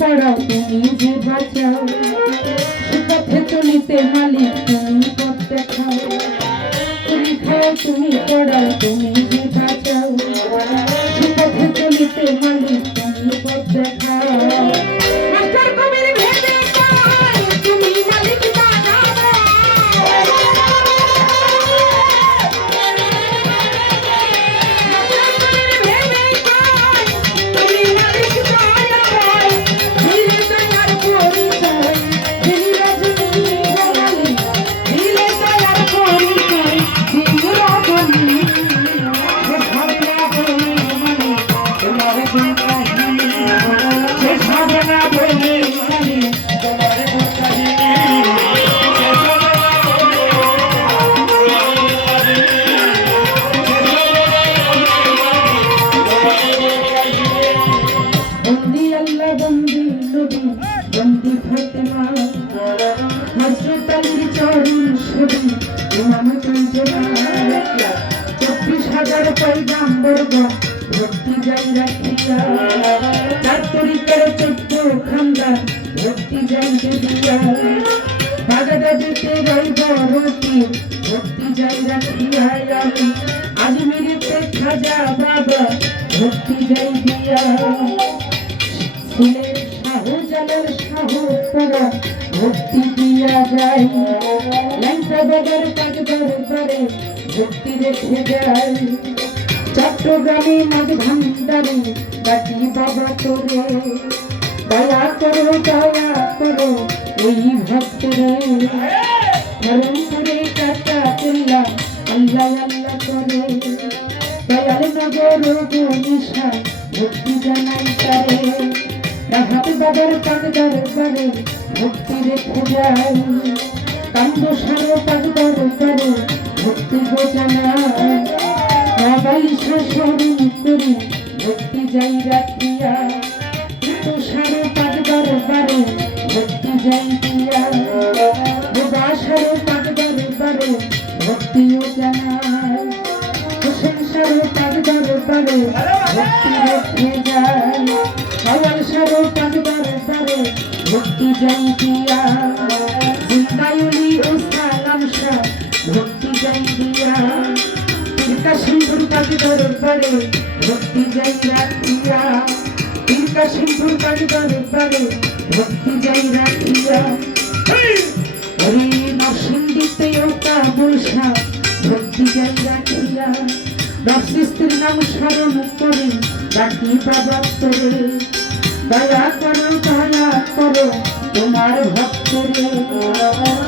পড়াও তুমি যে বাঁচাও সুপথে চলিতে মালিক তুমি পথ দেখাও তুমি খাও তুমি পড়াও তুমি যে বাঁচাও সুপথে চলিতে মালিক তুমি পথ দেখাও মাস্টার কবির ভেবে কয় তুমি মালিক বাঁচাও বন্দি ফাতেমা হযরত আলীর চরণ ছবি ইমাম কাঞ্চনা 24,000 পয়গাম্বরগণ ভক্তি যাই রাখিয়া তার তরিকার 14 খানদান ভক্তি যাই দিয়া বাগদাদেতে রইব রতি ভক্তি যাই রাখিয়া আমি আজমিরেতে খাজা বাবা ভক্তি যাই দিয়া সিলেট শাহজালাল শাহপুরা ভক্তি দিয়া যায় ল্যাংটা বাবার কাজ দরবারে ভক্তি রেখে যায় চট্টগ্রামে মাঝ ভান্ডারে ডাকি বাবা তোরে দয়া করো এই ভক্তরে ধরমপুরে কাটা চিল্লা আল্লাহ আল্লাহ করে দয়াল নগর গনিশা ভক্তি জানাই তারে রাহাত বাবার কাজ দরবারে ভক্তি রেখে যায় কান্দ সারো কাজ দরবারে ভক্তি গো জানায় বাবাইশা স্মরণ করি ভক্তি যাই রাখিয়া তুষারো কাজ দরবারে ভক্তি যাই দিয়া বাসারো কাজ দরবারে ভক্তিও জানায় প্রশংসারো কাজ দরবারে ভক্তি রেখে যায় সারো কাজ দরবারে ভক্তি যাই দিয়া জিন্দায়ুলি ও সালাম শাহ ভক্তি যাই দিয়া তিরকা সিন্ধুর কাজ দরবারে ভক্তি যাই রাখিয়া তিরকা সিন্ধুর কাজ দরবারে ভক্তি যাই রাখিয়া হরি নরসিংদীতে ও কাবুল শাহ ভক্তি যাই রাখিয়া নরসিংদীর নাম স্মরণ করে ডাকি বাবা তোরে দয়া করো তোমার ভক্তরে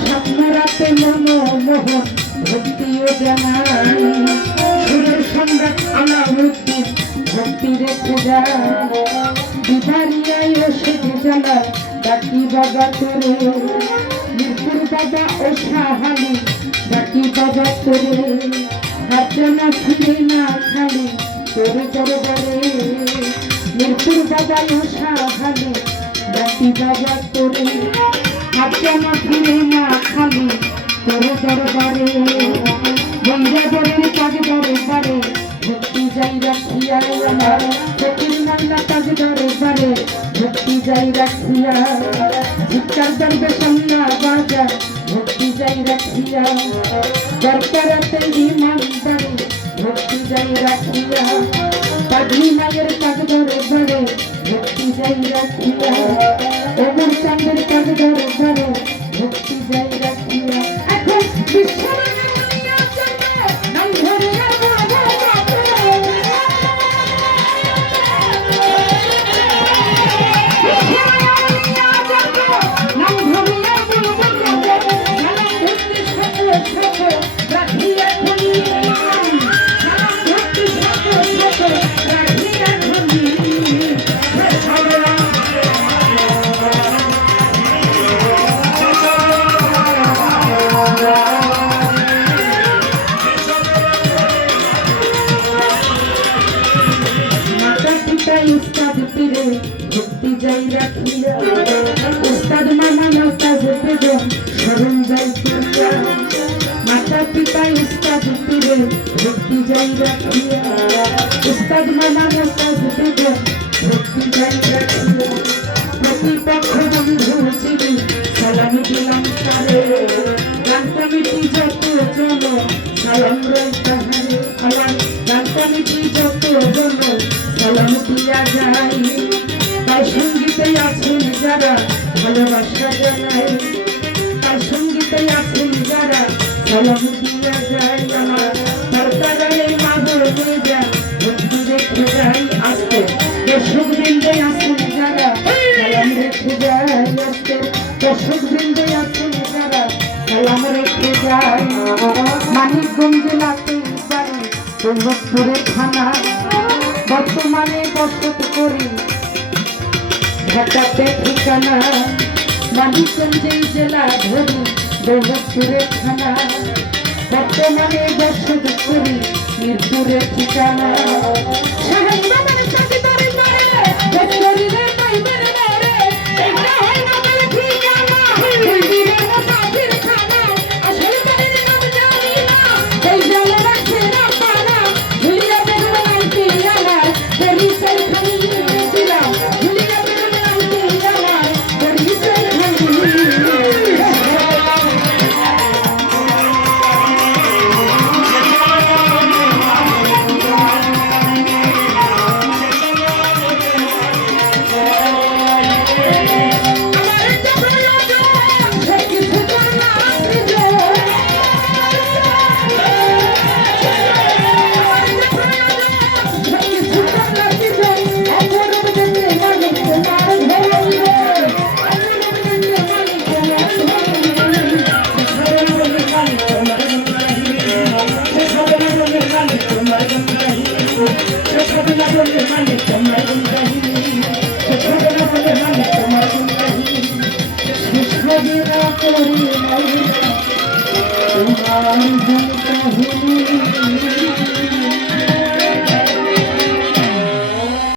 স্বপ্ন রাতে মনমোহন ভক্তিও জানাই সুরের সম্রাট আলাউদ্দিন ভক্তি রেখে যায় বিদারিয়ায় ওষুধ জ্বালা ডাকি বাবা তোরে মিরপুর বাবা ও শাহালি ডাকি বাবা তোরে হাজানা ফিরে না খালি তোরে দরবারে মিরপুর বাবা ও শাহালি ডাকি বাবা তোরে হাজানা ফিরে না খালি তোরে দরবারে বন্ধের কাজ দরবারে ভক্তি যাই রাখিয়া ফকির মাল্লা কাজ দরবারে ভক্তি যাই রাখিয়া ঝিটকার দরবে সামনা বাজা ভক্তি যাই রাখিয়া দরকারাতে ইমানদারি ভক্তি যাই রাখিয়া পাগলি মায়ের কাজ দরবারে ভক্তি যাই রাখিয়া ওমর চাঁদের কাজ দরবারে ভক্তি যাই রাখিয়া এখন বিশ্ব उस्ताद पीरे भक्ति जाई राखिया उस्ताद मामा नौताज पेदो शरण जाई पिया माता पिता उस्ताद पीरे भक्ति जाई राखिया उस्ताद मामा नौताज पेदो भक्ति जाई राखिया प्रति দেখো বন্ধু চিনি সালাম দিলাম তারে গান কমিটি যত জন সালাম রে তাহারে আলাম গান কমিটি যত জন সালাম দিয়া যায় তার সঙ্গীতে আছেন যারা ভালোবাসা জানায় তার সঙ্গীতে আছেন যারা সালাম দিয়া যায় আমার তার তারারে মাগো নিয়ে যা বন্ধু রেখে যায় আসতে দর্শক বৃন্দে আছেন যারা সালাম রেখে যায় আসতে দর্শক বৃন্দে আছেন যারা সালাম রেখে যায় মানিকগঞ্জ জেলাতে বাড়ি দৌলতপুরে থানা বর্তমানে বসত করি ঢাকাতে ঠিকানা মানিকগঞ্জ জেলা ধরি দৌলতপুরে থানা বর্তমানে বসত করি মিরপুরে ঠিকানা তোমার